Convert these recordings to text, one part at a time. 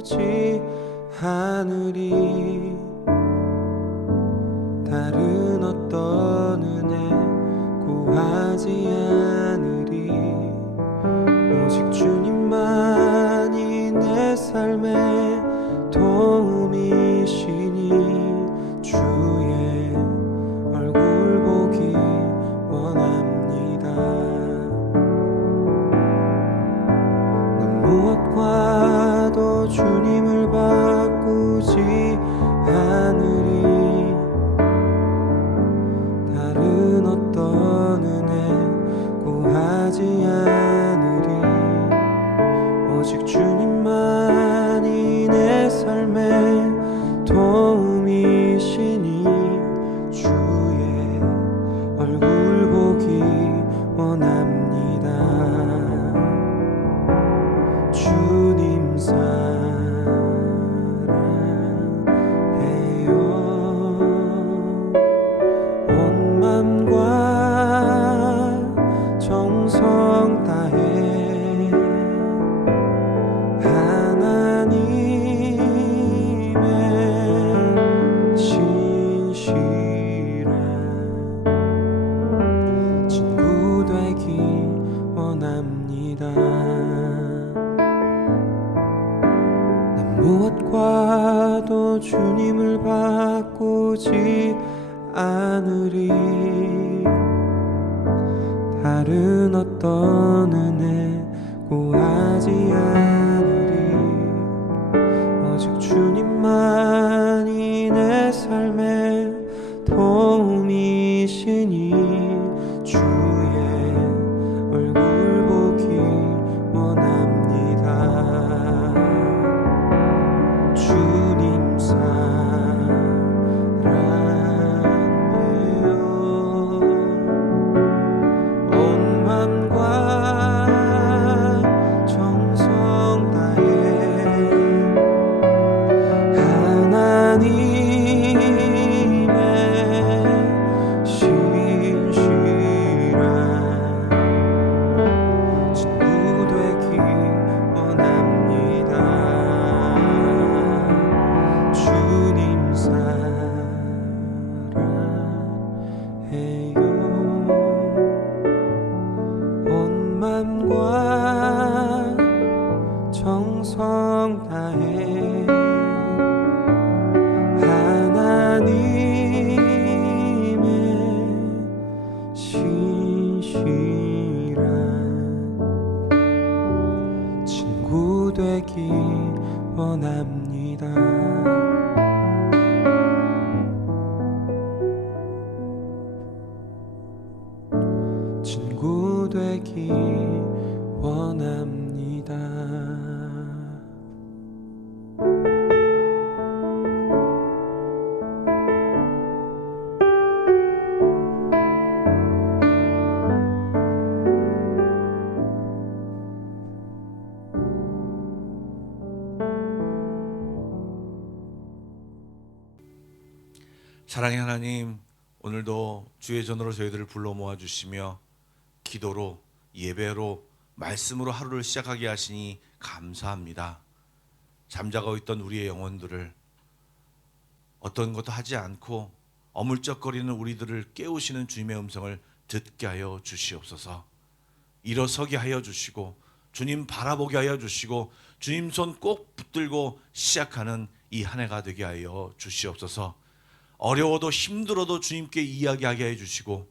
바꾸지 않으리. 다른 어떤 은혜 구하지 않으리. 오직 주님만이 내 삶의 도움이시니 주의 얼굴 보기 원합니다. 난 무엇과도 주님을 바꾸지 않으리. 다른 어떤 은혜 구하지 않으리. 오직 주님만이 내 삶의 도움이시니 주의 얼굴 보기 원합니다. 주님 사랑해요. 온 맘과 정성 다해 하나님의 신실한 친구 되기 원합니다. 난 무엇과도 주님을 바꾸지 않으리. 다른 어떤 은혜 구하지 않으리. 오직 주님만이 내 삶의 도움이시니 주의 얼굴 보기 원합니다. 주님 사랑해요. 온 맘과 정성 다해 하나님의 신실한 친구 되기 원합니다. 주님 사랑해요. 온 맘과 정성 다해 하나님의 신실한 친구 되기 원합니다. 친구 되기 원합니다. 사랑의 하나님, 오늘도 주의 전으로 저희들을 불러 모아주시며 기도로, 예배로, 말씀으로 하루를 시작하게 하시니 감사합니다. 잠자고 있던 우리의 영혼들을 어떤 것도 하지 않고 어물쩍거리는 우리들을 깨우시는 주님의 음성을 듣게 하여 주시옵소서. 일어서게 하여 주시고 주님 바라보게 하여 주시고 주님 손 꼭 붙들고 시작하는 이 한 해가 되게 하여 주시옵소서. 어려워도 힘들어도 주님께 이야기하게 해주시고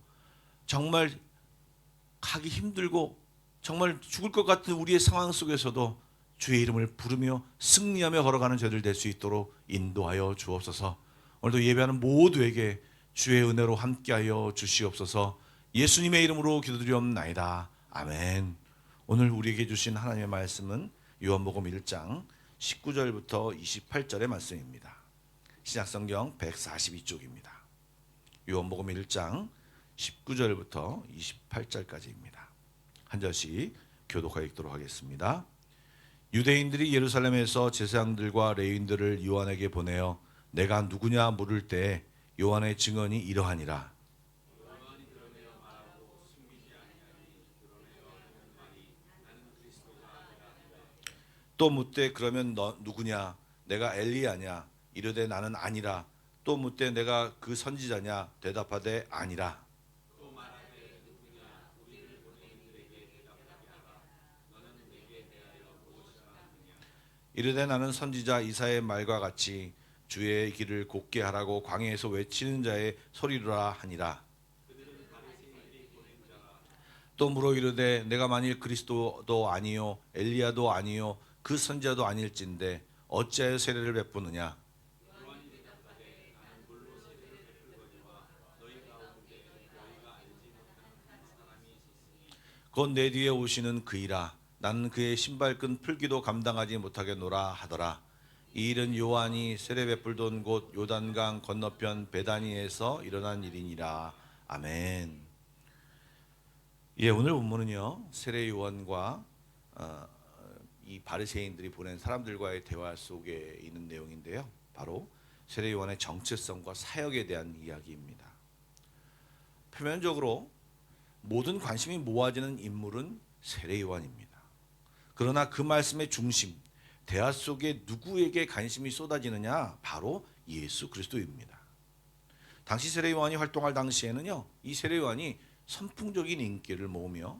정말 가기 힘들고 정말 죽을 것 같은 우리의 상황 속에서도 주의 이름을 부르며 승리하며 걸어가는 저희들 될 수 있도록 인도하여 주옵소서. 오늘도 예배하는 모두에게 주의 은혜로 함께하여 주시옵소서. 예수님의 이름으로 기도드리옵나이다. 아멘. 오늘 우리에게 주신 하나님의 말씀은 요한복음 1장 19절부터 28절의 말씀입니다. 신약성경 142쪽입니다. 요한복음 1장 19절부터 28절까지입니다. 한 절씩 교독하여 읽도록 하겠습니다. 유대인들이 예루살렘에서 제사장들과 레위인들을 요한에게 보내어 내가 누구냐 물을 때 요한의 증언이 이러하니라. 또 묻되 그러면 너 누구냐? 내가 엘리야냐? 이르되 나는 아니라. 또 묻되 내가 그 선지자냐? 대답하되 아니라. 이르되 나는 선지자 이사야의 말과 같이 주의 길을 곧게 하라고 광야에서 외치는 자의 소리라 하니라. 또 물어 이르되 내가 만일 그리스도도 아니요 엘리야도 아니요 그 선지자도 아닐진데 어찌하여 세례를 베푸느냐? 곧 내 뒤에 오시는 그이라. 나는 그의 신발끈 풀기도 감당하지 못하겠노라 하더라. 이 일은 요한이 세례 베풀던 곳 요단강 건너편 베다니에서 일어난 일이니라. 아멘. 예, 오늘 본문은요 세례 요한과 이 바리새인들이 보낸 사람들과의 대화 속에 있는 내용인데요. 바로 세례 요한의 정체성과 사역에 대한 이야기입니다. 표면적으로 모든 관심이 모아지는 인물은 세례 요한입니다. 그러나 그 말씀의 중심, 대화 속에 누구에게 관심이 쏟아지느냐? 바로 예수 그리스도입니다. 당시 세례 요한이 활동할 당시에는요, 이 세례 요한이 선풍적인 인기를 모으며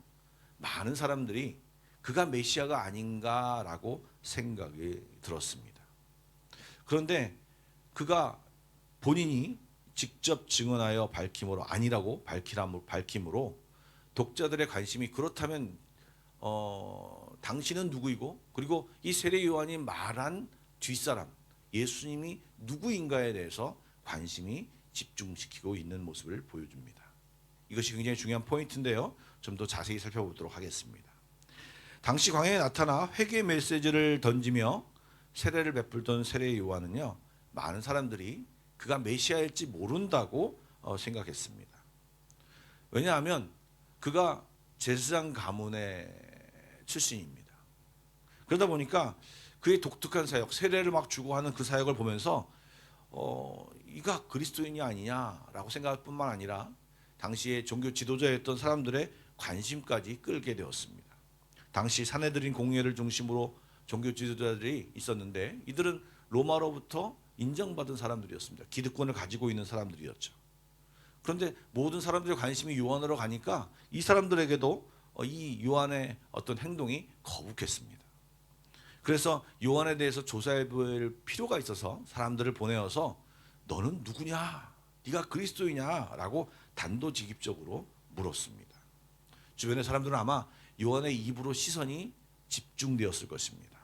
많은 사람들이 그가 메시아가 아닌가라고 생각이 들었습니다. 그런데 그가 본인이 직접 증언하여 밝힘으로 아니라고 밝힘으로 독자들의 관심이 그렇다면 당신은 누구이고 그리고 이 세례 요한이 말한 뒷사람 예수님이 누구인가에 대해서 관심이 집중시키고 있는 모습을 보여줍니다. 이것이 굉장히 중요한 포인트인데요. 좀 더 자세히 살펴보도록 하겠습니다. 당시 광야에 나타나 회개 메시지를 던지며 세례를 베풀던 세례 요한은요, 많은 사람들이 그가 메시아일지 모른다고 생각했습니다. 왜냐하면 그가 제사장 가문의 출신입니다. 그러다 보니까 그의 독특한 사역, 세례를 막 주고 하는 그 사역을 보면서 이가 그리스도인이 아니냐라고 생각할 뿐만 아니라 당시에 종교 지도자였던 사람들의 관심까지 끌게 되었습니다. 당시 사내들인 공예를 중심으로 종교 지도자들이 있었는데 이들은 로마로부터 인정받은 사람들이었습니다. 기득권을 가지고 있는 사람들이었죠. 그런데 모든 사람들의 관심이 요한으로 가니까 이 사람들에게도 이 요한의 어떤 행동이 거북했습니다. 그래서 요한에 대해서 조사해 볼 필요가 있어서 사람들을 보내어서 너는 누구냐? 네가 그리스도이냐라고 단도직입적으로 물었습니다. 주변의 사람들은 아마 요한의 입으로 시선이 집중되었을 것입니다.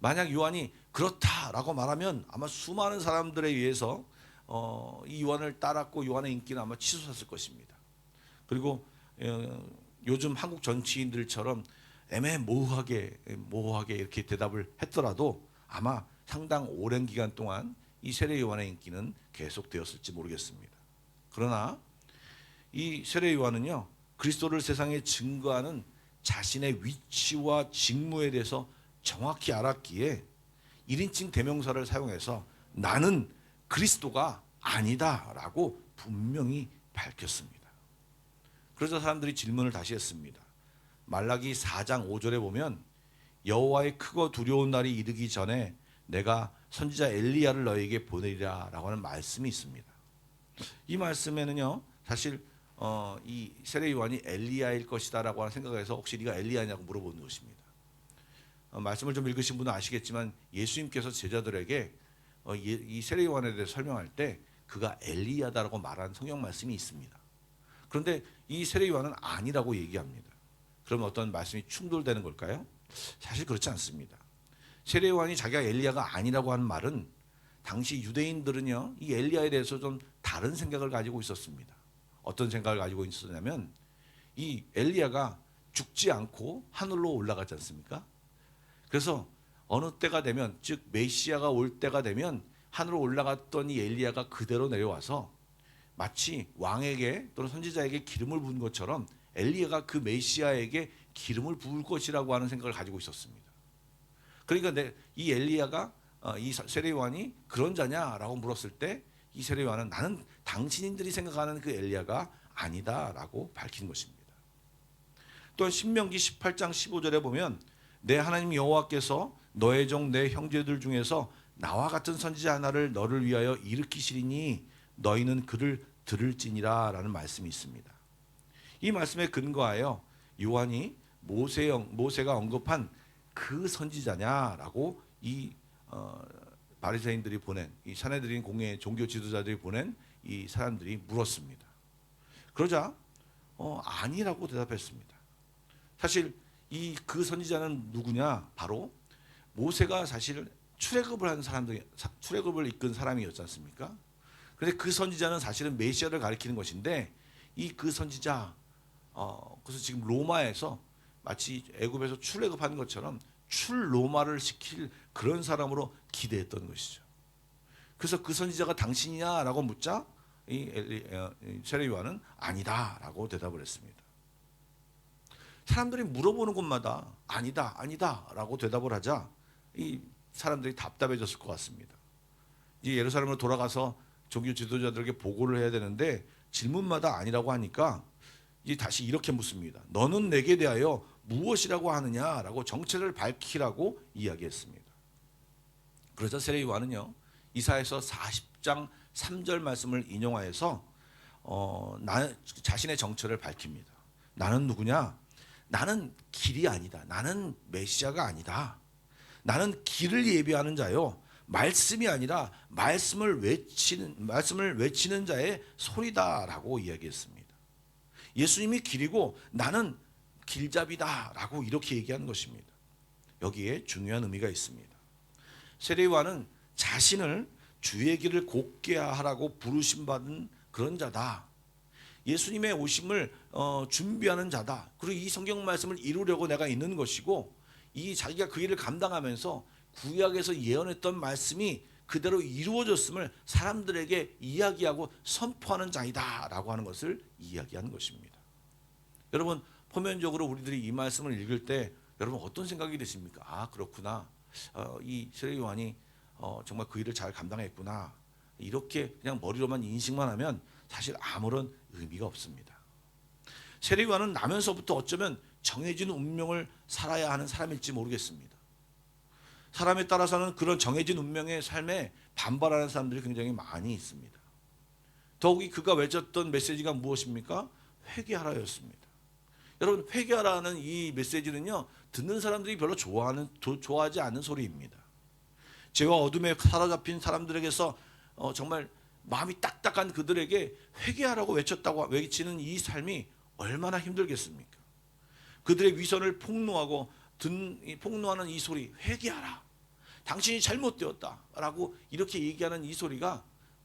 만약 요한이 그렇다라고 말하면 아마 수많은 사람들에 의해서 이 요한을 따랐고 요한의 인기는 아마 치솟았을 것입니다. 그리고 요즘 한국 정치인들처럼 애매모호하게 이렇게 대답을 했더라도 아마 상당 오랜 기간 동안 이 세례 요한의 인기는 계속되었을지 모르겠습니다. 그러나 이 세례 요한은요, 그리스도를 세상에 증거하는 자신의 위치와 직무에 대해서 정확히 알았기에 1인칭 대명사를 사용해서 나는 그리스도가 아니다라고 분명히 밝혔습니다. 그래서 사람들이 질문을 다시 했습니다. 말라기 4장 5절에 보면 여호와의 크고 두려운 날이 이르기 전에 내가 선지자 엘리야를 너에게 보내리라 라고 하는 말씀이 있습니다. 이 말씀에는요, 사실 이 세례 요한이 엘리야일 것이다 라고 하는 생각에서 혹시 네가 엘리야냐고 물어보는 것입니다. 말씀을 좀 읽으신 분은 아시겠지만 예수님께서 제자들에게 이 세례 요한에 대해서 설명할 때 그가 엘리야다라고 말하는 성경 말씀이 있습니다. 그런데 이 세례 요한은 아니라고 얘기합니다. 그럼 어떤 말씀이 충돌되는 걸까요? 사실 그렇지 않습니다. 세례 요한이 자기가 엘리야가 아니라고 하는 말은 당시 유대인들은요, 이 엘리야에 대해서 좀 다른 생각을 가지고 있었습니다. 어떤 생각을 가지고 있었냐면 이 엘리야가 죽지 않고 하늘로 올라가지 않습니까? 그래서 어느 때가 되면, 즉 메시아가 올 때가 되면 하늘로 올라갔던 이 엘리야가 그대로 내려와서 마치 왕에게 또는 선지자에게 기름을 부은 것처럼 엘리야가 그 메시아에게 기름을 부을 것이라고 하는 생각을 가지고 있었습니다. 그러니까 이 엘리야가 이 세례 요한이 그런 자냐라고 물었을 때 이 세례 요한은 나는 당신들이 생각하는 그 엘리야가 아니다라고 밝힌 것입니다. 또한 신명기 18장 15절에 보면 내 하나님 여호와께서 너의 종 내 형제들 중에서 나와 같은 선지자 하나를 너를 위하여 일으키시리니 너희는 그를 들을지니라 라는 말씀이 있습니다. 이 말씀에 근거하여 요한이 모세가 언급한 그 선지자냐라고 이 바리새인들이 보낸, 이 사내들인 공회 종교 지도자들이 보낸 이 사람들이 물었습니다. 그러자 아니라고 대답했습니다. 사실 이 그 선지자는 누구냐? 바로 모세가 사실 출애굽을 이끈 사람이었지 않습니까? 그런데 그 선지자는 사실은 메시아를 가리키는 것인데, 이 그 선지자 그래서 지금 로마에서 마치 애굽에서 출애굽한 것처럼 출로마를 시킬 그런 사람으로 기대했던 것이죠. 그래서 그 선지자가 당신이냐라고 묻자 이 세례 요한은 아니다라고 대답을 했습니다. 사람들이 물어보는 곳마다 아니다라고 대답을 하자 이 사람들이 답답해졌을 것 같습니다. 이제 예루살렘으로 돌아가서 종교 지도자들에게 보고를 해야 되는데 질문마다 아니라고 하니까 이제 다시 이렇게 묻습니다. 너는 내게 대하여 무엇이라고 하느냐라고 정체를 밝히라고 이야기했습니다. 그러자 세례 요한은요, 이사야서 40장 3절 말씀을 인용하여서 자신의 정체를 밝힙니다. 나는 누구냐? 나는 길이 아니다. 나는 메시아가 아니다. 나는 길을 예비하는 자요, 말씀이 아니라 말씀을 외치는 자의 소리다라고 이야기했습니다. 예수님이 길이고 나는 길잡이다라고 이렇게 얘기하는 것입니다. 여기에 중요한 의미가 있습니다. 세례 요한은 자신을 주의 길을 곱게 하라고 부르심 받은 그런 자다. 예수님의 오심을 준비하는 자다. 그리고 이 성경 말씀을 이루려고 내가 있는 것이고, 이 자기가 그 일을 감당하면서 구약에서 예언했던 말씀이 그대로 이루어졌음을 사람들에게 이야기하고 선포하는 자이다라고 하는 것을 이야기하는 것입니다. 여러분, 표면적으로 우리들이 이 말씀을 읽을 때 여러분 어떤 생각이 드십니까? 아, 그렇구나. 이 세례 요한이 정말 그 일을 잘 감당했구나. 이렇게 그냥 머리로만 인식만 하면 사실 아무런 의미가 없습니다. 세례 요한은 나면서부터 어쩌면 정해진 운명을 살아야 하는 사람일지 모르겠습니다. 사람에 따라서는 그런 정해진 운명의 삶에 반발하는 사람들이 굉장히 많이 있습니다. 더욱이 그가 외쳤던 메시지가 무엇입니까? 회개하라였습니다. 여러분, 회개하라는 이 메시지는요, 듣는 사람들이 별로 좋아하지 않는 소리입니다. 죄와 어둠에 사로잡힌 사람들에게서 정말 마음이 딱딱한 그들에게 회개하라고 외치는 이 삶이 얼마나 힘들겠습니까? 그들의 위선을 폭로하는 이 소리, 회개하라, 당신이 잘못되었다라고 이렇게 얘기하는 이 소리가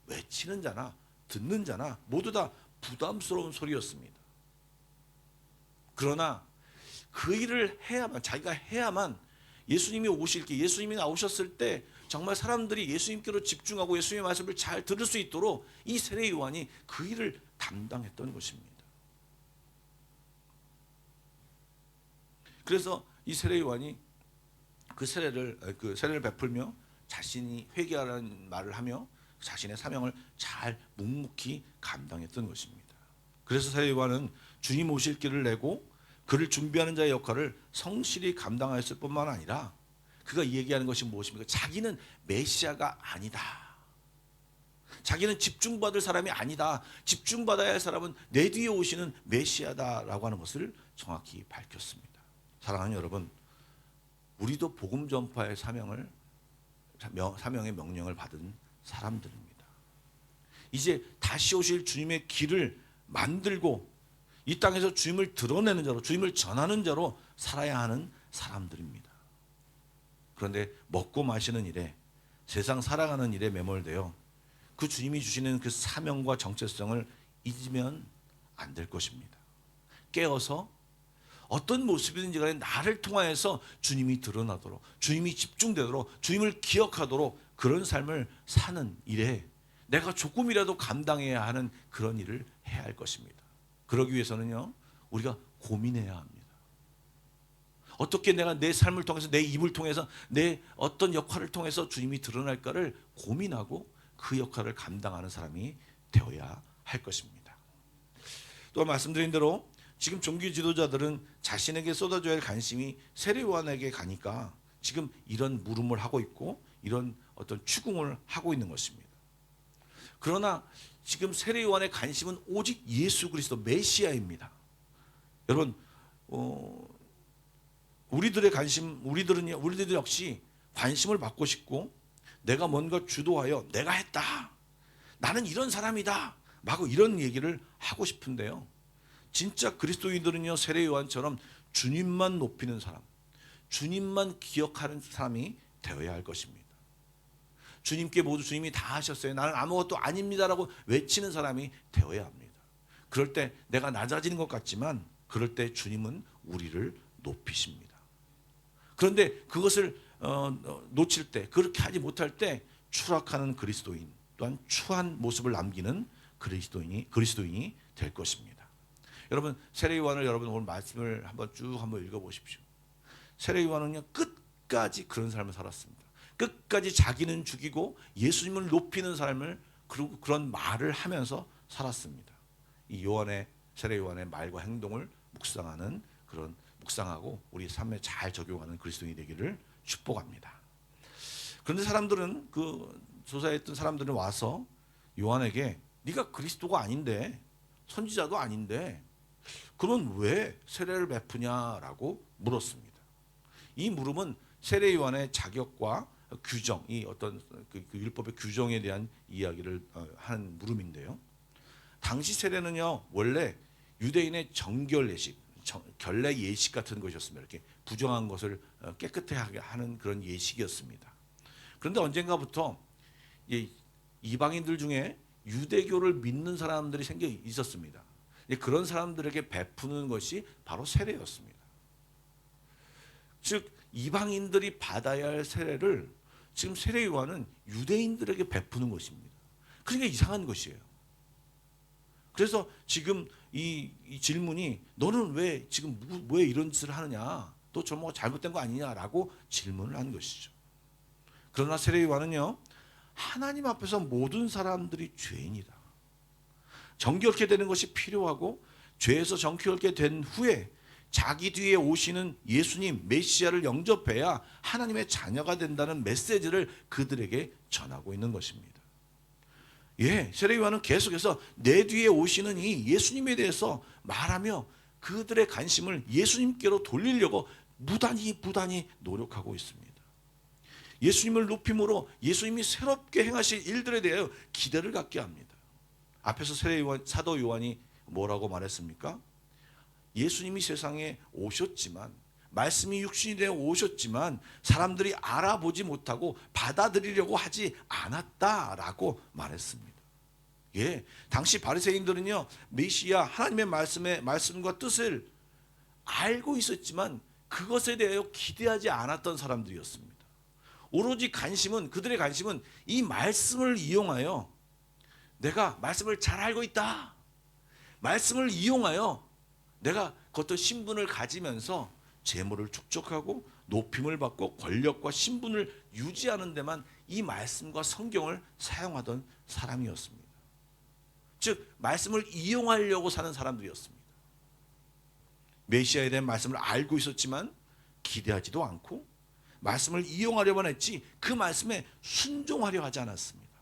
외치는 자나 듣는 자나 모두 다 부담스러운 소리였습니다. 그러나 그 일을 해야만, 자기가 해야만 예수님이 예수님이 나오셨을 때 정말 사람들이 예수님께로 집중하고 예수님의 말씀을 잘 들을 수 있도록 이 세례 요한이 그 일을 담당했던 것입니다. 그래서 이 세례 요한이 그 세례를 베풀며 자신이 회개하라는 말을 하며 자신의 사명을 잘 묵묵히 감당했던 것입니다. 그래서 세례 요한은 주님 오실 길을 내고 그를 준비하는 자의 역할을 성실히 감당하였을 뿐만 아니라 그가 얘기하는 것이 무엇입니까? 자기는 메시아가 아니다. 자기는 집중받을 사람이 아니다. 집중받아야 할 사람은 내 뒤에 오시는 메시아다라고 하는 것을 정확히 밝혔습니다. 사랑하는 여러분, 우리도 복음 전파의 사명의 명령을 받은 사람들입니다. 이제 다시 오실 주님의 길을 만들고 이 땅에서 주님을 드러내는 자로, 주님을 전하는 자로 살아야 하는 사람들입니다. 그런데 먹고 마시는 일에, 세상 살아가는 일에 매몰되어 그 주님이 주시는 그 사명과 정체성을 잊으면 안 될 것입니다. 깨어서 어떤 모습이든지 간에 나를 통하여서 주님이 드러나도록, 주님이 집중되도록, 주님을 기억하도록 그런 삶을 사는 일에 내가 조금이라도 감당해야 하는 그런 일을 해야 할 것입니다. 그러기 위해서는요, 우리가 고민해야 합니다. 어떻게 내가 내 삶을 통해서, 내 입을 통해서, 내 어떤 역할을 통해서 주님이 드러날까를 고민하고 그 역할을 감당하는 사람이 되어야 할 것입니다. 또 말씀드린 대로 지금 종교 지도자들은 자신에게 쏟아져야 할 관심이 세례 요한에게 가니까 지금 이런 물음을 하고 있고 이런 어떤 추궁을 하고 있는 것입니다. 그러나 지금 세례 요한의 관심은 오직 예수 그리스도 메시아입니다. 여러분, 우리들의 관심, 우리들 역시 관심을 받고 싶고 내가 뭔가 주도하여 내가 했다, 나는 이런 사람이다, 막 이런 얘기를 하고 싶은데요. 진짜 그리스도인들은요, 세례 요한처럼 주님만 높이는 사람, 주님만 기억하는 사람이 되어야 할 것입니다. 주님께 모두 주님이 다 하셨어요, 나는 아무것도 아닙니다라고 외치는 사람이 되어야 합니다. 그럴 때 내가 낮아지는 것 같지만 그럴 때 주님은 우리를 높이십니다. 그런데 그것을 놓칠 때, 그렇게 하지 못할 때 추락하는 그리스도인, 또한 추한 모습을 남기는 그리스도인이 될 것입니다. 여러분, 세례 요한을 여러분 오늘 말씀을 한번 읽어보십시오. 세례 요한은요, 끝까지 그런 삶을 살았습니다. 끝까지 자기는 죽이고 예수님을 높이는 삶을, 그리고 그런 말을 하면서 살았습니다. 이 세례 요한의 말과 행동을 묵상하고 우리 삶에 잘 적용하는 그리스도인이 되기를 축복합니다. 그런데 사람들은, 그 조사에 있던 사람들은 와서 요한에게 네가 그리스도가 아닌데, 선지자도 아닌데 그러면 왜 세례를 베푸냐라고 물었습니다. 이 물음은 세례 요한의 자격과 규정, 이 어떤 그 율법의 규정에 대한 이야기를 하는 물음인데요. 당시 세례는요, 원래 유대인의 정결 예식, 결례 예식 같은 것이었습니다. 이렇게 부정한 것을 깨끗하게 하는 그런 예식이었습니다. 그런데 언젠가부터 이방인들 중에 유대교를 믿는 사람들이 생겨 있었습니다. 그런 사람들에게 베푸는 것이 바로 세례였습니다. 즉 이방인들이 받아야 할 세례를 지금 세례 요한은 유대인들에게 베푸는 것입니다. 그러니까 이상한 것이에요. 그래서 지금 이 질문이, 너는 왜 지금 왜 이런 짓을 하느냐, 너 정말 잘못된 거 아니냐라고 질문을 한 것이죠. 그러나 세례 요한은요, 하나님 앞에서 모든 사람들이 죄인이다, 정결케 되는 것이 필요하고 죄에서 정결케 된 후에 자기 뒤에 오시는 예수님 메시아를 영접해야 하나님의 자녀가 된다는 메시지를 그들에게 전하고 있는 것입니다. 세례 요한은 계속해서 내 뒤에 오시는 이 예수님에 대해서 말하며 그들의 관심을 예수님께로 돌리려고 무단히 노력하고 있습니다. 예수님을 높임으로 예수님이 새롭게 행하실 일들에 대하여 기대를 갖게 합니다. 앞에서 사도 요한이 뭐라고 말했습니까? 예수님이 세상에 오셨지만, 말씀이 육신이 되어 오셨지만 사람들이 알아보지 못하고 받아들이려고 하지 않았다라고 말했습니다. 당시 바리새인들은요, 메시아 하나님의 말씀과 뜻을 알고 있었지만 그것에 대하여 기대하지 않았던 사람들이었습니다. 오로지 그들의 관심은 이 말씀을 이용하여 내가 말씀을 잘 알고 있다, 말씀을 이용하여 내가 어떤 신분을 가지면서 재물을 축적하고 높임을 받고 권력과 신분을 유지하는 데만 이 말씀과 성경을 사용하던 사람이었습니다. 즉 말씀을 이용하려고 사는 사람들이었습니다. 메시아에 대한 말씀을 알고 있었지만 기대하지도 않고 말씀을 이용하려만 했지 그 말씀에 순종하려 하지 않았습니다.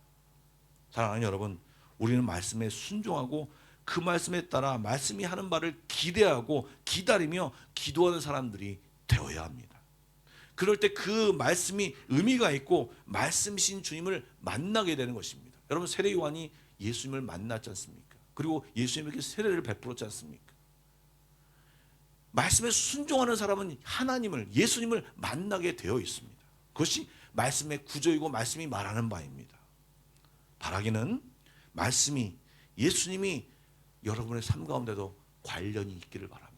사랑하는 여러분, 우리는 말씀에 순종하고 그 말씀에 따라 말씀이 하는 바를 기대하고 기다리며 기도하는 사람들이 되어야 합니다. 그럴 때 그 말씀이 의미가 있고 말씀이신 주님을 만나게 되는 것입니다. 여러분, 세례 요한이 예수님을 만났지 않습니까? 그리고 예수님에게 세례를 베풀었지 않습니까? 말씀에 순종하는 사람은 하나님을, 예수님을 만나게 되어 있습니다. 그것이 말씀의 구조이고 말씀이 말하는 바입니다. 바라기는 말씀이, 예수님이 여러분의 삶 가운데도 관련이 있기를 바랍니다.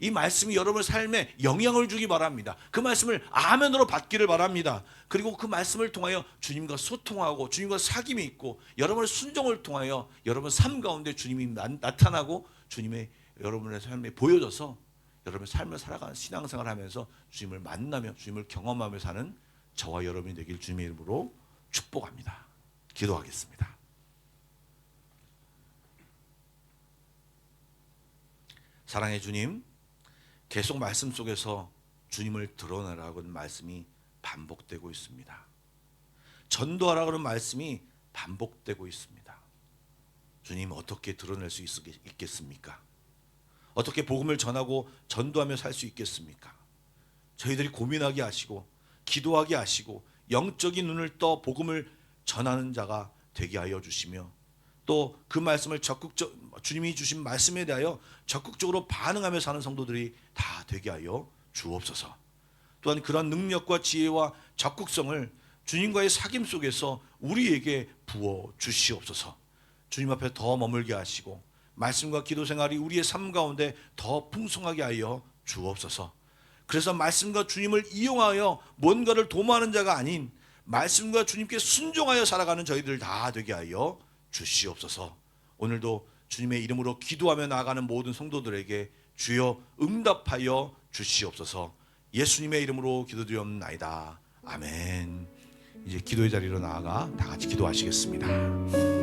이 말씀이 여러분의 삶에 영향을 주기 바랍니다. 그 말씀을 아멘으로 받기를 바랍니다. 그리고 그 말씀을 통하여 주님과 소통하고 주님과 사귐이 있고 여러분의 순종을 통하여 여러분 삶 가운데 주님이 나타나고 주님의 여러분의 삶에 보여져서 여러분의 삶을 살아가는 신앙생활을 하면서 주님을 만나며 주님을 경험하며 사는 저와 여러분이 되길 주님의 이름으로 축복합니다. 기도하겠습니다. 사랑의 주님, 계속 말씀 속에서 주님을 드러내라고는 말씀이 반복되고 있습니다. 전도하라고는 말씀이 반복되고 있습니다. 주님 어떻게 드러낼 수 있겠습니까? 어떻게 복음을 전하고 전도하며 살 수 있겠습니까? 저희들이 고민하게 하시고 기도하게 하시고 영적인 눈을 떠 복음을 전하는 자가 되게 하여 주시며 또 그 말씀을 주님이 주신 말씀에 대하여 적극적으로 반응하며 사는 성도들이 다 되게 하여 주옵소서. 또한 그런 능력과 지혜와 적극성을 주님과의 사귐 속에서 우리에게 부어 주시옵소서. 주님 앞에 더 머물게 하시고 말씀과 기도 생활이 우리의 삶 가운데 더 풍성하게 하여 주옵소서. 그래서 말씀과 주님을 이용하여 뭔가를 도모하는 자가 아닌 말씀과 주님께 순종하여 살아가는 저희들 다 되게 하여 주시옵소서. 오늘도 주님의 이름으로 기도하며 나아가는 모든 성도들에게 주여 응답하여 주시옵소서. 예수님의 이름으로 기도드리옵나이다. 아멘. 이제 기도의 자리로 나아가 다 같이 기도하시겠습니다.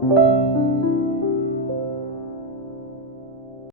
주